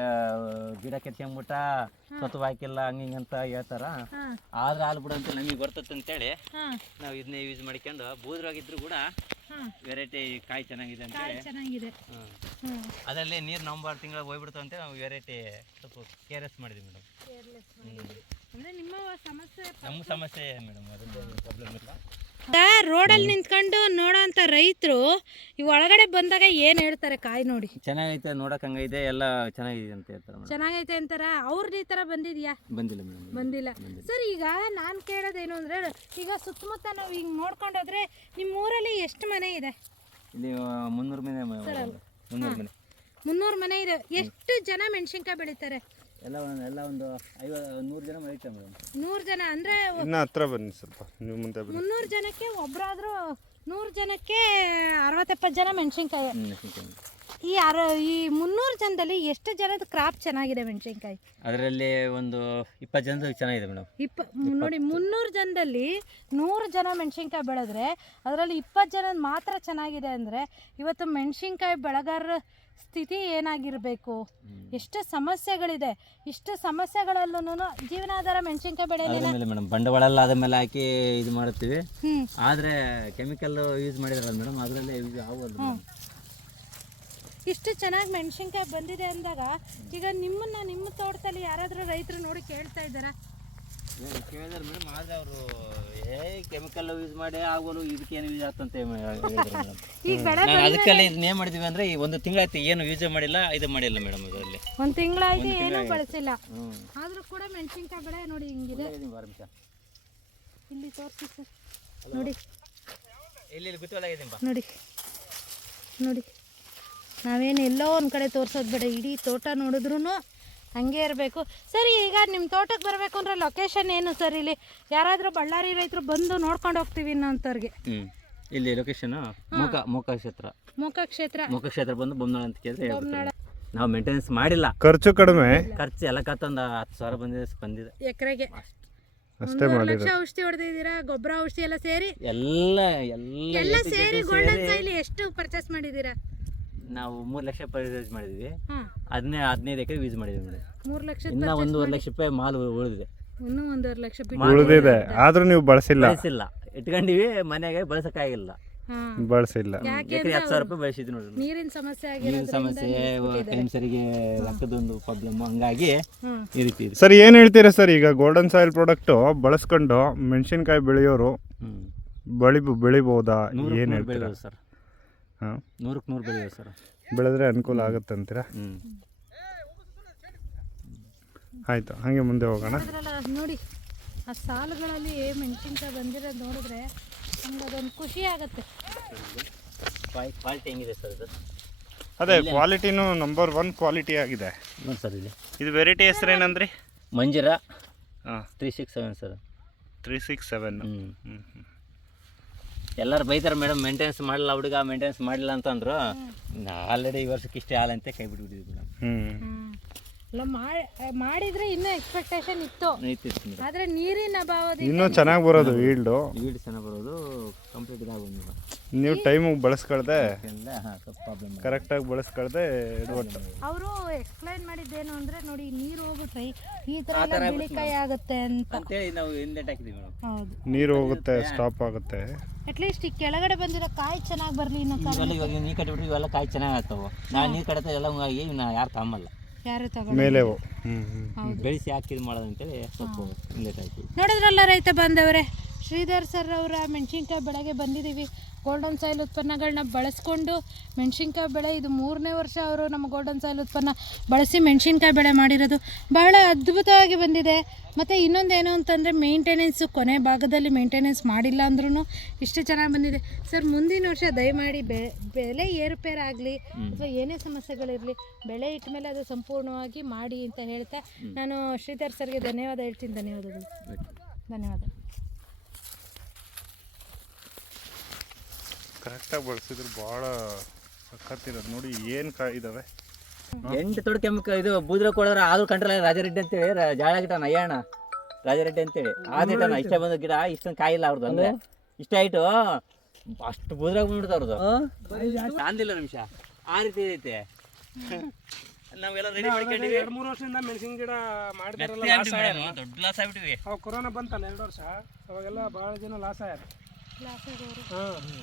A: ಗಿಡ ಕೆತ್ಕೊಂಬಿಟ್ಟ ಸತ್ತು ಹಾಕಿಲ್ಲ ಹಂಗ ಹಿಂಗಂತ ಹೇಳ್ತಾರ. ಆದ್ರೆ ಹಾಲು ಬಿಡು ಅಂತ ನಮಗೆ ಬರ್ತದೆ ಅಂತೇಳಿ ನಾವು ಇದನ್ನೇ ಯೂಸ್ ಮಾಡ್ಕೊಂಡು ಬೂದ್ರಾಗಿದ್ರು ಕೂಡ ವೆರೈಟಿ ಕಾಯಿ ಚೆನ್ನಾಗಿದೆ ಅಂತೇಳಿ
C: ಚೆನ್ನಾಗಿದೆ.
A: ಅದರಲ್ಲಿ ನೀರು ನವಂಬರ್ ತಿಂಗಳ ಹೋಗ್ಬಿಡ್ತಾವ ಅಂತೇಳಿ ನಾವು ವೆರೈಟಿ ಸ್ವಲ್ಪ ಕೇರ್ಲೆಸ್ ಮಾಡಿದ್ವಿ ಮೇಡಮ್.
C: ಅಂದ್ರೆ ನಿಮ್ಮ ಸಮಸ್ಯೆ
A: ನಮ್ಮ ಸಮಸ್ಯೆ ಮೇಡಮ್, ಅದೊಂದು ಪ್ರಾಬ್ಲಮ್ ಇಲ್ಲ.
C: ರೋಡಲ್ಲಿ ನಿಂತ್ಕೊಂಡು ನೋಡೋಂಥ ರೈತರು ಈ ಒಳಗಡೆ ಬಂದಾಗ ಏನು ಹೇಳ್ತಾರೆ ಕಾಯಿ ನೋಡಿ?
A: ಚೆನ್ನಾಗೈತೆ ನೋಡಕ್ ಹಂಗೈತೆ ಎಲ್ಲ ಚೆನ್ನಾಗಿದೆ ಅಂತ ಹೇಳ್ತಾರೆ ಮೇಡಮ್.
C: ಚೆನ್ನಾಗೈತೆ ಅಂತಾರ. ಅವ್ರದ್ದು ಈ ಥರ ಬಂದಿದ್ಯಾ?
A: ಬಂದಿಲ್ಲ ಮೇಡಮ್.
C: ಬಂದಿಲ್ಲ. ಸರ್ ಈಗ ನಾನು ಕೇಳೋದೇನು ಅಂದರೆ, ಈಗ ಸುತ್ತಮುತ್ತ ನಾವು ಹಿಂಗೆ ನೋಡ್ಕೊಂಡೋದ್ರೆ ನಿಮ್ಮ ಊರಲ್ಲಿ ಎಷ್ಟು ಮನೆ ಇದೆ?
A: ಇಲ್ಲಿ ಮುನ್ನೂರು ಮನೆ ಮೇಡಮ್. ಮುನ್ನೂರು ಮನೆ
C: ಮುನ್ನೂರು ಮನೆ ಇದೆ. ಎಷ್ಟು ಜನ ಮೆಣಸಿನ್ಕಾಯಿ ಬೆಳೀತಾರೆ?
A: ಎಲ್ಲ ಒಂದು ಎಲ್ಲ ಒಂದು ಐವತ್ತು ನೂರು ಜನ ಬೆಳೀತಾರೆ ಮೇಡಮ್.
C: ನೂರು ಜನ ಅಂದರೆ
B: ಇನ್ನು ಹತ್ರ ಬನ್ನಿ ಸ್ವಲ್ಪ, ನೀವು ಮುಂದೆ ಬನ್ನಿ.
C: ಮುನ್ನೂರು ಜನಕ್ಕೆ ಒಬ್ಬರಾದರೂ ನೂರು ಜನಕ್ಕೆ ಅರವತ್ತೆಪ್ಪತ್ತು ಜನ ಮೆಣಸಿನ್ಕಾಯಿ. ಈ ಅರ ಈ ಮುನ್ನೂರು ಜನದಲ್ಲಿ ಎಷ್ಟು ಜನದ ಕ್ರಾಪ್ ಚೆನ್ನಾಗಿದೆ ಮೆಣಸಿನ್ಕಾಯಿ?
A: ಅದರಲ್ಲಿ ಒಂದು ಇಪ್ಪತ್ತು ಜನದ ಚೆನ್ನಾಗಿದೆ ಮೇಡಮ್.
C: ಇಪ್ಪ ನೋಡಿ, ಮುನ್ನೂರು ಜನದಲ್ಲಿ ನೂರು ಜನ ಮೆಣಸಿನ್ಕಾಯಿ ಬೆಳೆದ್ರೆ ಅದರಲ್ಲಿ ಇಪ್ಪತ್ತು ಜನ ಮಾತ್ರ ಚೆನ್ನಾಗಿದೆ ಅಂದರೆ ಇವತ್ತು ಮೆಣಸಿನ್ಕಾಯಿ ಬೆಳೆಗಾರರ ಸ್ಥಿತಿ ಏನಾಗಿರಬೇಕು? ಎಷ್ಟು ಸಮಸ್ಯೆಗಳಿದೆ. ಇಷ್ಟು ಸಮಸ್ಯೆಗಳಲ್ಲೂ ಜೀವನಾಧಾರ ಮೆಣಸಿನ್ಕಾಯಿ ಬೆಳೆಯಲಿಲ್ಲ
A: ಮೇಡಮ್. ಬಂಡವಾಳ ಎಲ್ಲ ಅದ್ರ ಮೇಲೆ ಹಾಕಿ ಇದು ಮಾಡ್ತೀವಿ.
C: ಹ್ಞೂ
A: ಆದರೆ ಕೆಮಿಕಲ್ ಯೂಸ್ ಮಾಡಿದ್ರಲ್ಲ ಮೇಡಮ್, ಅದರಲ್ಲೇ ಯೂಸ್ ಆಗೋದು.
C: ಇಷ್ಟು ಚೆನ್ನಾಗಿ ಮೆಣಸಿನ್ಕಾಯಿ ಬಂದಿದೆ ಅಂದಾಗ ಈಗ ನಿಮ್ಮನ್ನ ನಿಮ್ಮ ತೋಟದಲ್ಲಿ ಯಾರಾದರೂ ರೈತರು ನೋಡಿ ಕೇಳ್ತಾ ಇದ್ದಾರಾ?
A: ಕೇಳಿದಾರೆ ಮೇಡಮ್. ಆದರೆ ಅವರು ಏ ಕೆಮಿಕಲ್ ಯೂಸ್ ಮಾಡಿ ಆಗೋಲು ಇದಕ್ಕೇನು ಯೂಸ್ ಆಗ್ತಂತೆ
C: ಈಗ ಬೆಳೆ
A: ಅದಕ್ಕೆಲ್ಲ ಇದನ್ನ ಏನು ಮಾಡಿದ್ವಿ ಅಂದರೆ ಈ ಒಂದು ತಿಂಗಳಾಯ್ತು ಏನು ಯೂಸ್ ಮಾಡಿಲ್ಲ, ಇದು ಮಾಡಿಲ್ಲ ಮೇಡಮ್. ಇದರಲ್ಲಿ
C: ಒಂದು ತಿಂಗಳಾಯ್ತು ಏನೂ ಬಳಸಿಲ್ಲ. ಆದರೂ ಕೂಡ ಮೆಣಸಿನ್ಕಾಯಿ ಬೆಳೆ ನೋಡಿ ಹಿಂಗಿದೆ. ಇಲ್ಲಿ ತೋರಿಸಿ ಸರ್, ನೋಡಿ
A: ಇಲ್ಲಿ ಗೊತ್ತಿಲ್ಲ
C: ನೋಡಿ ನೋಡಿ. ನಾವೇನು ಎಲ್ಲೋ ಒಂದು ಕಡೆ ತೋರಿಸೋದು ಬೇಡ, ಇಡೀ ತೋಟ ನೋಡಿದ್ರೂ ಹಂಗೆ ಇರಬೇಕು. ಸರಿ, ಈಗ ನಿಮ್ಮ ತೋಟಕ್ಕೆ ಬರಬೇಕು ಅಂದರೆ ಲೊಕೇಶನ್ ಏನು ಸರ್? ಇಲ್ಲಿ ಯಾರಾದರೂ ಬಳ್ಳಾರಿ ರೈತರು ಬಂದು ನೋಡ್ಕೊಂಡು ಹೋಗ್ತೀವಿ ಇನ್ನೊಂಥವ್ರಿಗೆ.
A: ಹ್ಞೂ ಇಲ್ಲಿ ಲೊಕೇಶನ್ ಮೋಕ ಮೋಕ ಕ್ಷೇತ್ರ.
C: ಮೋಕ ಕ್ಷೇತ್ರ
A: ಮೋಕ ಕ್ಷೇತ್ರ ಬಂದು ಬೊಮ್ಮನಾಳ ಅಂತ ಕೇಳಿದ್ರೆ ನಾವು ಮೇಂಟೆನೆನ್ಸ್ ಮಾಡಿಲ್ಲ.
B: ಖರ್ಚು ಕಡಿಮೆ,
A: ಖರ್ಚು ಎಲ್ಲ ಕತ್ತೊಂದು ಹತ್ತು ಸಾವಿರ ಬಂದಿದೆ ಬಂದಿದೆ
C: ಎಕರೆಗೆ.
B: ಅಷ್ಟೇ
C: ಒಂದು ಲಕ್ಷ ಔಷಧಿ ಹೊಡೆದಿದ್ದೀರಾ, ಗೊಬ್ಬರ ಔಷಧಿ ಎಲ್ಲ ಸೇರಿ
A: ಎಲ್ಲ ಎಲ್ಲ
C: ಎಲ್ಲ ಸೇರಿ ಗೋಲ್ಡನ್ ಸಾಯಿಲ್ ಎಷ್ಟು ಪರ್ಚೇಸ್ ಮಾಡಿದ್ದೀರಾ?
A: ನಾವು ಮೂರು ಲಕ್ಷ ಪರ್ಚೇಸ್ ಮಾಡಿದ್ವಿ.
C: ಹಾಂ,
A: ಅದನ್ನೇ ಹದಿನೈದು ಎಕರೆ ಯೂಸ್ ಮಾಡಿದ್ವಿ ಮೇಡಮ್.
C: ಮೂರು ಲಕ್ಷ
A: ಇನ್ನ ಒಂದೂವರೆ ಲಕ್ಷ ರೂಪಾಯಿ ಮಾಲ್ ಉಳಿದಿದೆ.
C: ಇನ್ನೂ ಒಂದೂವರೆ ಲಕ್ಷ
B: ಉಳಿದಿದೆ, ಆದ್ರೂ ನೀವು ಬಳಸಿಲ್ಲ.
A: ಬಳಸಿಲ್ಲ, ಇಟ್ಕೊಂಡಿವಿ ಮನೆಗೆ ಬಳಸಕ್ಕಾಗಿಲ್ಲ.
B: ಬಳಸಿಲ್ಲ.
A: ಎಕರೆ ಹತ್ತು ಸಾವಿರ ರೂಪಾಯಿ ಬೆಳೆಸಿದ್ವಿ ನೋಡ್ರಿ.
C: ನೀರಿನ ಸಮಸ್ಯೆ
A: ನೀರಿನ ಸಮಸ್ಯೆ, ಟೈಮ್ ಸರಿಗೆ ರೊಕ್ಕದೊಂದು ಪ್ರಾಬ್ಲಮ್, ಹಂಗಾಗಿ ಈ ರೀತಿ ಇದೆ.
B: ಸರ್ ಏನು ಹೇಳ್ತೀರಾ ಸರ್? ಈಗ ಗೋಲ್ಡನ್ ಸಾಯಿಲ್ ಪ್ರಾಡಕ್ಟು ಬಳಸ್ಕೊಂಡು ಮೆಣಸಿನ್ಕಾಯಿ ಬೆಳೆಯೋರು ಬೆಳಿ ಬೆಳಿಬೋದಾ? ಏನು ಹೇಳ್ತೀರಾ
A: ಸರ್?
B: ಹಾಂ,
A: ನೂರಕ್ಕೆ ನೂರು ಬೆಳೆಯೋದು ಸರ್.
B: ಬೆಳೆದ್ರೆ ಅನುಕೂಲ ಆಗುತ್ತೆ ಅಂತೀರಾ?
A: ಹ್ಞೂ,
B: ಆಯಿತು, ಹಾಗೆ ಮುಂದೆ ಹೋಗೋಣ.
C: ನೋಡಿ ಆ ಸಾಲುಗಳಲ್ಲಿ ಮೆಣಸಿನ್ಕಾಯಿ ಬಂದಿರೋದು ನೋಡಿದ್ರೆ ನಮ್ಗೆ ಅದೊಂದು ಖುಷಿ ಆಗುತ್ತೆ.
A: ಕ್ವಾಲಿಟಿ ಹೆಂಗಿದೆ ಸರ್ ಇದು?
B: ಅದೇ ಕ್ವಾಲಿಟಿನೂ ನಂಬರ್ ಒನ್ ಕ್ವಾಲಿಟಿ ಆಗಿದೆ
A: ನೋಡಿ ಸರ್. ಇಲ್ಲಿ
B: ಇದು ವೆರೈಟಿ ಹೆಸರೇನಂದ್ರಿ?
A: ಮಂಜೀರ
B: ಹಾಂ,
A: three six seven sir.
B: Three six seven.
A: ಹ್ಞೂ
B: ಹ್ಞೂ ಹ್ಞೂ
A: ಎಲ್ಲರೂ ಬೈತಾರೆ ಮೇಡಮ್, ಮೇಂಟೆನೆನ್ಸ್ ಮಾಡಲ್ಲ ಹುಡುಗ, ಮೇಂಟೆನೆನ್ಸ್ ಮಾಡಿಲ್ಲ ಅಂತಂದ್ರು. ಆಲ್ರೆಡಿ ಈ ವರ್ಷಕ್ಕೆ ಇಷ್ಟೇ ಹಾಲಂತೆ ಕೈ ಬಿಟ್ಬಿಟ್ಟಿದ್ವಿ ಮೇಡಮ್.
B: ಹ್ಞೂ
C: ಎಲ್ಲ ಮಾಡಿದ್ರೆ ಇನ್ನೂ ಎಕ್ಸ್ಪೆಕ್ಟೇಷನ್ ಇತ್ತು, ಆದರೆ ನೀರಿನ ಅಭಾವದಿಂದ
B: ಇನ್ನೂ ಚೆನ್ನಾಗಿ ಬರೋದು ಈಲ್ಡು.
A: ಈಲ್ಡ್ ಚೆನ್ನಾಗಿ ಬರೋದು ಕಂಪ್ಲೀಟ್ ಇದಾಗೋದು.
B: ನೀವು ಟೈಮಿಗೆ ಬಳಸ್ಕೊಳ್ದೆ,
A: ಪ್ರಾಬ್ಲಮ್
B: ಕರೆಕ್ಟಾಗಿ ಬಳಸ್ಕೊಳ್ದೆ ಒಟ್ಟು.
C: ಅವರು ಎಕ್ಸ್ಪ್ಲೈನ್ ಮಾಡಿದ್ದೇನು ಅಂದರೆ, ನೋಡಿ ನೀರು ಹೋಗ್ಬಿಟ್ರೆ ಈ ಥರ ಬಿಳಿಕಾಯಿ ಆಗುತ್ತೆ ಅಂತ
A: ಅಂತೇಳಿ ನಾವು ಇಂದೆಂಟ್ ಹಾಕಿದ್ದೀವಿ ಮೇಡಮ್.
C: ಹೌದು,
B: ನೀರು ಹೋಗುತ್ತೆ, ಸ್ಟಾಪ್ ಆಗುತ್ತೆ.
C: ಅಟ್ಲೀಸ್ಟ್ ಈ ಕೆಳಗಡೆ ಬಂದಿರೋ ಕಾಯಿ ಚೆನ್ನಾಗಿ ಬರಲಿ ಇನ್ನೂ.
A: ಇವಾಗ ನೀರು ಕಟ್ಟಿಬಿಟ್ಟು ಇವೆಲ್ಲ ಕಾಯಿ ಚೆನ್ನಾಗಿ ಆಗ್ತಾವೆ. ನಾನು ನೀರು ಕಟ್ಟತ್ತೆ ಎಲ್ಲ ಹಂಗಾಗಿ ನಾ ಯಾರು ತಗೊಂಬಲ್ಲ,
C: ಯಾರು ತಗೊಂಡು
B: ಮೇಲೆ
A: ಬೆಳೆಸಿ ಹಾಕಿದ್ ಮಾಡೋದು ಅಂತೇಳಿ ಸ್ವಲ್ಪ ಲೇಟ್ ಆಯ್ತು.
C: ನೋಡಿದ್ರಲ್ಲ ರೈತ ಬಾಂಧವರೇ, ಶ್ರೀಧರ್ ಸರ್ ಅವರ ಮೆಣಸಿನ್ಕಾಯಿ ಬೆಳೆಗೆ ಬಂದಿದ್ದೀವಿ. ಗೋಲ್ಡನ್ ಸಾಯಿಲ್ ಉತ್ಪನ್ನಗಳನ್ನ ಬಳಸ್ಕೊಂಡು ಮೆಣಸಿನ್ಕಾಯಿ ಬೆಳೆ ಇದು ಮೂರನೇ ವರ್ಷ ಅವರು ನಮ್ಮ ಗೋಲ್ಡನ್ ಸಾಯಿಲ್ ಉತ್ಪನ್ನ ಬಳಸಿ ಮೆಣಸಿನ್ಕಾಯಿ ಬೆಳೆ ಮಾಡಿರೋದು ಬಹಳ ಅದ್ಭುತವಾಗಿ ಬಂದಿದೆ. ಮತ್ತು ಇನ್ನೊಂದೇನು ಅಂತಂದರೆ ಮೇಂಟೆನೆನ್ಸು ಕೊನೆ ಭಾಗದಲ್ಲಿ ಮೇಂಟೆನೆನ್ಸ್ ಮಾಡಿಲ್ಲ ಅಂದ್ರೂ ಇಷ್ಟು ಚೆನ್ನಾಗಿ ಬಂದಿದೆ. ಸರ್, ಮುಂದಿನ ವರ್ಷ ದಯಮಾಡಿ ಬೆ ಬೆಲೆ ಏರುಪೇರಾಗಲಿ ಅಥವಾ ಏನೇ ಸಮಸ್ಯೆಗಳಿರಲಿ, ಬೆಳೆ ಇಟ್ಟ ಮೇಲೆ ಅದು ಸಂಪೂರ್ಣವಾಗಿ ಮಾಡಿ ಅಂತ ಹೇಳ್ತಾ ನಾನು ಶ್ರೀಧರ್ ಸರ್ಗೆ ಧನ್ಯವಾದ ಹೇಳ್ತೀನಿ. ಧನ್ಯವಾದಗಳು. ಧನ್ಯವಾದ.
B: ಕರೆಕ್ಟಾಗಿ ಬಳಸಿದ್ರೆ ಭಾಳ ಸಖತ್ತಿರೋದು. ನೋಡಿ ಏನು ಕಾಯಿ ಇದ್ದಾವೆ.
A: ಎಂಟು ತೊಡೆ ಕೆಮಿಕಲ್ ಇದು ಬೂದ್ರ ಕೊಡೋದ್ರೆ ಆದ್ರೂ ಕಂಟ್ರೋಲ್ ರಾಜರೆಡ್ಡಿ ಅಂತೇಳಿ ಜಾಳ ಗಿಟ ನಯ್ಯಣ್ಣ ರಾಜರೆಡ್ಡಿ ಅಂತೇಳಿ ಆದಿಟ್ಟನ ಇಷ್ಟ ಬಂದ ಗಿಡ ಇಷ್ಟೊಂದು ಕಾಯಿಲ್ಲ ಅವ್ರದ್ದು. ಅಂದ್ರೆ ಇಷ್ಟ ಆಯ್ತು, ಅಷ್ಟು ಬೂದ್ರಾಗ ಬಂದ್ಬಿಡ್ತು ಅವ್ರದ್ದು. ಅಂದಿಲ್ಲ ನಿಮಿಷ ಆ ರೀತಿ ಐತೆ. ನಾವೆಲ್ಲ ರೆಡಿ ಮಾಡ್ಕೊಂಡಿವಿ.
D: ಎರಡು ಮೂರು ವರ್ಷದಿಂದ ಮೆಣಸಿನ ಗಿಡ ಮಾಡಿದಾರಲ್ಲ,
A: ದೊಡ್ಡ ಲಾಸ್ ಆಗ್ಬಿಟ್ಟಿವಿ.
D: ಅವಾಗ ಕೊರೋನಾ ಬಂತಲ್ಲ ಎರಡು ವರ್ಷ, ಅವಾಗೆಲ್ಲ ಭಾಳ ಜನ ಲಾಸ್ ಆಗ್ಯಾರ.
C: ಲಾಸ್ ಆಗೋರು.
D: ಹಾಂ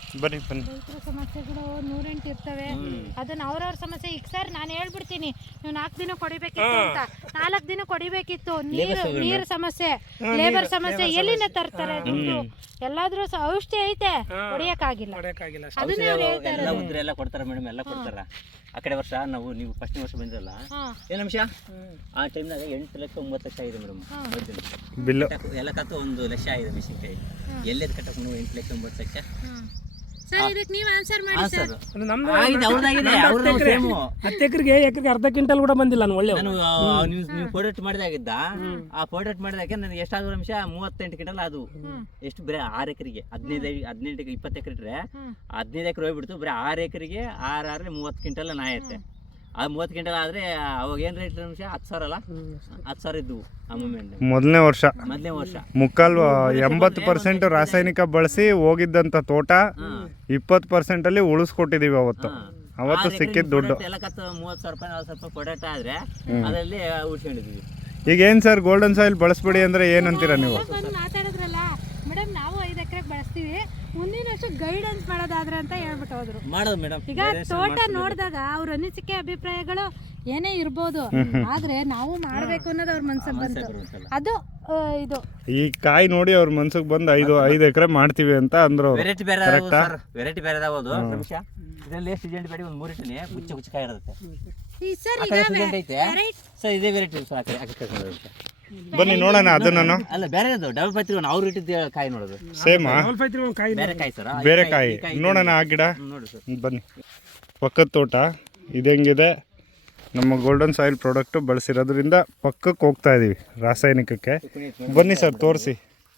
B: ಬನ್ನಿ ಬನ್ನಿ.
C: ರೈತರ ಸಮಸ್ಯೆಗಳು ನೂರೆಂಟು ಇರ್ತವೆ. ಅದನ್ನ ಅವ್ರವ್ರ ಸಮಸ್ಯೆ. ಈಗ ಸರ್ ನಾನು ಹೇಳ್ಬಿಡ್ತೀನಿ, ನೀವು ನಾಲ್ಕು ದಿನ ಕೊಡಿಬೇಕಿತ್ತು ಅಂತ, ನಾಲ್ಕು ದಿನ ಕೊಡಿಬೇಕಿತ್ತು. ನೀರು ನೀರು ಸಮಸ್ಯೆ, ಲೇಬರ್ ಸಮಸ್ಯೆ, ಎಲ್ಲಿಂದ ತರ್ತಾರೆ ದುಡ್ಡು? ಎಲ್ಲಾದ್ರೂ ಸ- ಔಷಧಿ ಐತೆ, ಹೊಡಿಯಕ್ಕಾಗಿಲ್ಲ.
D: ಹೊಡೆಯಕ್ಕಾಗಿಲ್ಲ ಅಷ್ಟೇ.
C: ಅದನ್ನ
A: ಔಷಧಿ
C: ಅವ್ರು ಹೇಳ್ತಾ
A: ಎಲ್ಲ
C: ಇರೋದು.
A: ಮುದ್ರೆ ಎಲ್ಲ ಕೊಡ್ತಾರ ಮೇಡಮ್, ಎಲ್ಲ ಕೊಡ್ತಾರ. ಆ ಕಡೆ ವರ್ಷ ನಾವು ನೀವು ಫಸ್ಟ್ ವರ್ಷ ಬಂದಿರಲ್ಲ
C: ಹಾ.
A: ಏನು ನಿಮಿಷ ಆ ಟೈಮ್ನಾಗ ಎಂಟು ಲಕ್ಷ ಒಂಬತ್ತು ಲಕ್ಷ ಆಗಿದೆ ಮೇಡಮ್.
B: ಬಿಲ್ಲು
A: ಎಲ್ಲ ಕತ್ತು ಒಂದು ಲಕ್ಷ ಆಗಿದೆ ಮೆಣಸಿನ್ಕಾಯಿ. ಎಲ್ಲೆದು ಕಟ್ಟಕ್ಕೆ ನೀವು ಎಂಟು ಲಕ್ಷ ಒಂಬತ್ತು ಲಕ್ಷ
C: ಸರ್ ಇದಕ್ಕೆ ನೀವು ಆನ್ಸರ್ ಮಾಡಿ
A: ಹಾಂ
C: ಸರ್.
A: ಸರ್
D: ಅದು ನಮ್ದು
A: ಆಗಿದೆ, ಅವ್ರದ್ದಾಗಿದೆ, ಅವ್ರದ್ದು ಸೇಮು.
D: ಹತ್ತು ಎಕರೆಗೆ ಎಕರೆಗೆ ಅರ್ಧ ಕ್ವಿಂಟಲ್ ಕೂಡ ಬಂದಿಲ್ಲ ನಾನು ಒಳ್ಳೆ
A: ನಾನು ನೀವು ನೀವು ಫೋಟೋಟ್ ಮಾಡಿದಾಗಿದ್ದ ಆ ಫೋಟೋಟ್ ಮಾಡಿದಾಗ ನನಗೆ ಎಷ್ಟಾದ್ರು ನಿಮಿಷ ಮೂವತ್ತೆಂಟು ಕ್ವಿಂಟಲ್ ಅದು ಎಷ್ಟು ಬರೀ ಆರು ಎಕರೆಗೆ ಹದಿನೈದು ಹದಿನೆಂಟು ಇಪ್ಪತ್ತು ಎಕರೆ ಇಟ್ಟರೆ ಹದಿನೈದು ಎಕರೆ ಹೋಗ್ಬಿಡ್ತು. ಬರೀ ಆರು ಎಕರೆಗೆ ಆರು ಆದ್ರೆ ಮೂವತ್ತು ಕ್ವಿಂಟಲ್ ನಾಯತ್ತೆ. ಆ ಮೂವತ್ತು ಕ್ವಿಂಟಲ್ ಆದರೆ ಅವಾಗ ಏನು ರೇಟ್ ನಿಮಿಷ ಹತ್ತು ಸಾವಿರ ಅಲ್ಲ, ಹತ್ತು ಸಾವಿರ ಇದ್ದವು ಆ ಮೂಮೆಂಟ್
B: ಮೊದಲನೇ ವರ್ಷ
A: ಮೊದಲನೇ ವರ್ಷ.
B: ಮುಕ್ಕಾಲು ಎಂಬತ್ತು ಪರ್ಸೆಂಟ್ ರಾಸಾಯನಿಕ ಬಳಸಿ ಹೋಗಿದ್ದಂಥ ತೋಟ ಇಪ್ಪತ್ತು ಪರ್ಸೆಂಟಲ್ಲಿ ಉಳಿಸ್ಕೊಟ್ಟಿದ್ದೀವಿ ಅವತ್ತು. ಅವತ್ತು ಸಿಕ್ಕಿದ ದುಡ್ಡು.
A: ಎಲ್ಲ ಕತ್ತು ಮೂವತ್ತು ಸಾವಿರ ರೂಪಾಯಿ ನಲ್ವತ್ತು ಸಾವಿರ ರೂಪಾಯಿ ಪೊಟಾಟ ಆದರೆ ಅದರಲ್ಲಿ ಉಳ್ಸ್ಕೊಂಡಿದ್ದೀವಿ.
B: ಈಗ ಏನು ಸರ್ ಗೋಲ್ಡನ್ ಸಾಯಿಲ್ ಬಳಸ್ಬೇಡಿ ಅಂದರೆ ಏನಂತೀರಾ ನೀವು?
C: ಬಂದು ಮಾತಾಡಿದ್ರಲ್ಲ ಮೇಡಮ್, ನಾವು ಐದು ಎಕರೆಗೆ ಬಳಸ್ತೀವಿ, ಮುಂದಿನ ವರ್ಷ ಗೈಡೆನ್ಸ್ ಮಾಡೋದಾದ್ರೆ ಅಂತ ಹೇಳ್ಬಿಟ್ಟು ಹೋದ್ರು.
A: ಮಾಡೋದು ಮೇಡಮ್.
C: ಈಗ ತೋಟ ನೋಡಿದಾಗ ಅವ್ರ ಅನಿಸಿಕೆ ಅಭಿಪ್ರಾಯಗಳು ಏನೇ ಇರ್ಬೋದು, ಆದ್ರೆ ನಾವು ಮಾಡ್ಬೇಕು ಅನ್ನೋದು ಅವ್ರ ಮನ್ಸಿಗೆ ಬಂತು. ಅದು ಆ, ಇದು
B: ಈ ಕಾಯಿ ನೋಡಿ ಅವ್ರ ಮನ್ಸಿಗೆ ಬಂದು ಐದು ಐದು ಎಕರೆ ಮಾಡ್ತೀವಿ ಅಂತ ಅಂದ್ರು ಅವ್ರು.
A: ವೆರೈಟಿ ಬೇರೆ ಅದಾವ ಸರ್, ವೆರೈಟಿ ಬೇರೆ ಅದಾವದು ನಿಮಿಷ. ಇದರಲ್ಲಿ ಸೀಜೆಂಟ್ ಬೇಡಿ ಒಂದು ಮೂರು ಇಟ್ಟಿನಿ, ಗುಚ್ಚ ಗುಚ್ಚ ಕಾಯಿ ಇರುತ್ತೆ.
C: ಈ ಸರ್
A: ಆ
C: ಈಗ
A: ಕಡೆ ಸೀಜೆಂಟ್ ಐತೆ
C: ವೆರೈಟಿ
A: ಸರ್, ಇದೇ ವೆರೈಟಿ ಸರ್. ಆ ಕಡೆ ಆ ಕಡೆ ನೋಡೋದು.
B: ಬನ್ನಿ ನೋಡೋಣ ಅದು ನಾನು
A: ಅಲ್ಲ ಬೇರೆ ಅದು ಡಬಲ್ ಪತ್ರಿ ಅವ್ರು ಇಟ್ಟಿದ್ದ ಕಾಯಿ ನೋಡೋದು
B: ಸೇಮಾ
D: ಒಂದು ಕಾಯಿ
A: ಬೇರೆ ಕಾಯಿ ಸರ್.
B: ಬೇರೆ ಕಾಯಿ ನೋಡೋಣ ಆ ಗಿಡ.
A: ನೋಡಿ ಸರ್.
B: ಬನ್ನಿ ಪಕ್ಕದ ತೋಟ ಇದೆಂಗಿದೆ. ನಮ್ಮ ಗೋಲ್ಡನ್ ಸಾಯಿಲ್ ಪ್ರಾಡಕ್ಟು ಬಳಸಿರೋದ್ರಿಂದ ಪಕ್ಕಕ್ಕೆ ಹೋಗ್ತಾ ಇದ್ದೀವಿ ರಾಸಾಯನಿಕಕ್ಕೆ. ಬನ್ನಿ ಸರ್ ತೋರಿಸಿ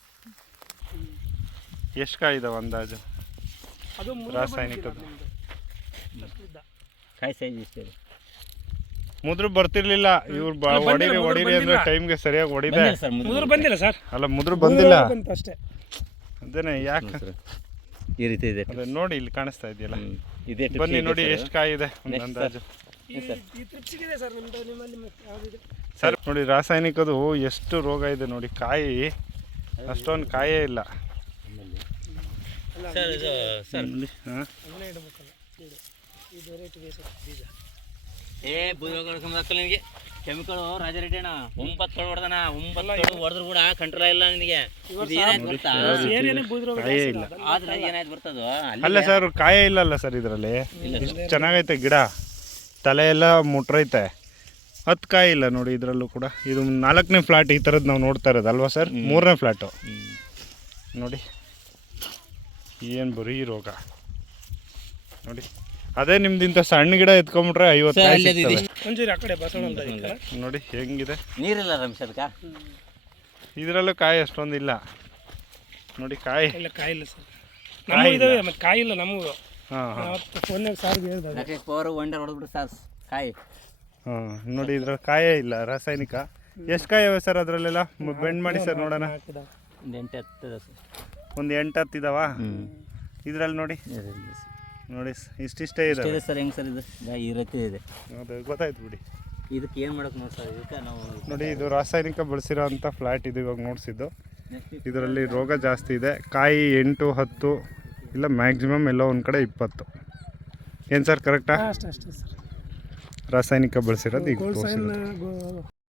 B: ಎಷ್ಟು ಕಾಯಿ ಇದಾವೆ ಅಂದಾಜು
D: ಅದು
B: ರಾಸಾಯನಿಕದ.
A: ಕಾಯಿ ಸೈಜ್ ಇಷ್ಟೇ
B: ಮುದ್ರು ಬರ್ತಿರ್ಲಿಲ್ಲ ಇವ್ರು ಬಾ ಹೊಡೀರಿ ಹೊಡೀರಿ ಅಂದ್ರೆ ಟೈಮ್ಗೆ ಸರಿಯಾಗಿ ಹೊಡಿದೆ.
A: ಸರ್.
D: ಮುದುರು ಬಂದಿಲ್ಲ ಸರ್,
B: ಅಲ್ಲ ಮುದ್ರು ಬಂದಿಲ್ಲ
D: ಬಂತು ಅಷ್ಟೇ.
B: ಅದೇನೆ ಯಾಕೆ
A: ಈ ರೀತಿ ಇದೆ.
B: ಅದೇ ನೋಡಿ ಇಲ್ಲಿ ಕಾಣಿಸ್ತಾ ಇದೆಯಲ್ಲ.
A: ಹ್ಮ್. ಇದೇ tips
B: ಬನ್ನಿ
A: ಇದೆ
B: ನೋಡಿ
A: ಸರ್.
B: ಎಷ್ಟು ಕಾಯಿ ಇದೆ ಒಂದು
A: Next
B: ಅಂದಾಜು.
D: ಈ ಈ ಟ್ರಿಪ್ಸಿಗಿದೆ ಸರ್ ನಿಮ್ದು, ನಿಮ್ಮಲ್ಲಿ ಮತ್ತೆ ಯಾವುದಿದೆ
B: ಸರ್ ನೋಡಿ ರಾಸಾಯನಿಕದು ಎಷ್ಟು ರೋಗ ಇದೆ ನೋಡಿ. ಕಾಯಿ ಅಷ್ಟೊಂದು ಕಾಯೇ ಇಲ್ಲ.
A: ಸರ್ ಇದು ಸರ್
B: ಹಾಂ
D: ಅದನ್ನೇ ಇಡಬೇಕಲ್ಲ ಇದು ಇದು ರೇಟ್ ಇದೆ ಸರ್ ಬೀಜ.
A: ಏ ಬುದ್ಧಿ ನಿನಗೆ ಕೆಮಿಕಲ್ ರಾಜರೆಡ್ಡಿ ಅಣ್ಣ ಒಂಬತ್ತು ಕಡೆ ಹೊಡೆದನ ಒಂಬತ್ತು ಕಡೆ ಹೊಡೆದ್ರು ಕೂಡ ಕಂಟ್ರೋಲ್ ಇಲ್ಲ ನಿನಗೆ. ಇದು ಏನಾಯ್ತು ಗೊತ್ತಾ?
D: ಏರಿಯಾನೇ ಬೂದ್ರೋಗ
B: ಕಾಯೇ ಇಲ್ಲ.
A: ಆದ್ರೆ ಏನಾಯ್ತು ಬರ್ತದೋ
B: ಅಲ್ಲ ಸರ್ ಕಾಯೇ ಇಲ್ಲಲ್ಲ ಸರ್ ಇದರಲ್ಲಿ. ಇಷ್ಟು ಚೆನ್ನಾಗೈತೆ ಗಿಡ, ತಲೆ ಎಲ್ಲ ಮುಟ್ರೈತೆ, ಹತ್ತು ಕಾಯಿ ಇಲ್ಲ ನೋಡಿ ಇದರಲ್ಲೂ ಕೂಡ. ಇದು ನಾಲ್ಕನೇ ಫ್ಲಾಟ್ ಈ ಥರದ್ದು ನಾವು ನೋಡ್ತಾ ಇರೋದು ಅಲ್ವಾ ಸರ್? ಮೂರನೇ ಫ್ಲಾಟು ನೋಡಿ ಏನು ಬರೀ ರೋಗ ನೋಡಿ. ಅದೇ ನಿಮ್ದಿಂತ ಸಣ್ಣ ಗಿಡ ಎತ್ಕೊಂಡ್ಬಿಟ್ರೆ ಐವತ್ತು ಕಾಯಿ ಸಿಗ್ತವೆ.
D: ಒಂಚೂರು ಆ ಕಡೆ ಬಸವಣ್ಣ ಅಂತ ಐತಲ್ಲ,
B: ನೋಡಿ ಹೆಂಗಿದೆ.
A: ನೀರಿಲ್ಲ ರಮೇಶ್ ಅದಕ್ಕೆ.
B: ಇದರಲ್ಲೂ ಕಾಯಿ ಅಷ್ಟೊಂದಿಲ್ಲ ನೋಡಿ. ಕಾಯಿ
D: ಇಲ್ಲ ಕಾಯಿ ಇಲ್ಲ ಸರ್, ನಮ್ಮ ಇದಾವೆ ಮತ್ತೆ ಕಾಯಿ ಇಲ್ಲ ನಮಗೂ.
B: ಹಾಂ ಹಾಂ
D: ಅವತ್ತು ಫೋನ್ನಾಗ ಸಾರ್ಗೆ ಹೇಳ್ದಾಗ
A: ಲಕ್ಷ ಪವರ್ ಒಂಡರ್ ಹೊಡೆದ್ಬಿಟ್ಟು ಸಾಸ್ ಕಾಯಿ.
B: ಹಾಂ ನೋಡಿ ಇದ್ರಲ್ಲಿ ಕಾಯೇ ಇಲ್ಲ ರಾಸಾಯನಿಕ. ಎಷ್ಟು ಕಾಯಿ ಇವೆ ಸರ್ ಅದರಲ್ಲೆಲ್ಲ? ಬೆಂಡ್ ಮಾಡಿ ಸರ್ ನೋಡೋಣ.
D: ಹಾಕಿದ
A: ಒಂದು ಎಂಟು ಹತ್ತು ಸರ್.
B: ಒಂದು ಎಂಟು ಹತ್ತು ಇದಾವ ಇದರಲ್ಲಿ ನೋಡಿ. ನೋಡಿ ಇಷ್ಟಿಷ್ಟೇ ಇದೆ
A: ಇದೆ ಸರ್. ಹೆಂಗೆ ಸರ್ ಇದು ಈ ರೀತಿ ಇದೆ.
B: ಅದು ಗೊತ್ತಾಯ್ತು ಬಿಡಿ.
A: ಇದಕ್ಕೆ ಏನು ಮಾಡೋಕೆ ನೋಡಿ ಸರ್, ಇದಕ್ಕೆ ನಾವು
B: ನೋಡಿ ಇದು ರಾಸಾಯನಿಕ ಬಳಸಿರೋ ಅಂಥ ಫ್ಲ್ಯಾಟ್ ಇದು ಇವಾಗ ನೋಡಿಸಿದ್ದು. ಇದರಲ್ಲಿ ರೋಗ ಜಾಸ್ತಿ ಇದೆ. ಕಾಯಿ ಎಂಟು ಹತ್ತು ಇಲ್ಲ ಮ್ಯಾಕ್ಸಿಮಮ್ ಎಲ್ಲೋ ಒಂದು ಕಡೆ ಇಪ್ಪತ್ತು. ಏನು ಸರ್ ಕರೆಕ್ಟಾ?
D: ಅಷ್ಟೇ ಅಷ್ಟೇ ಸರ್.
B: ರಾಸಾಯನಿಕ ಬಳಸಿರೋದು ಈಗ
D: ಗೋಲ್ಡ್
B: ತೋರಿಸಿರೋದು.
D: ಸೈನ್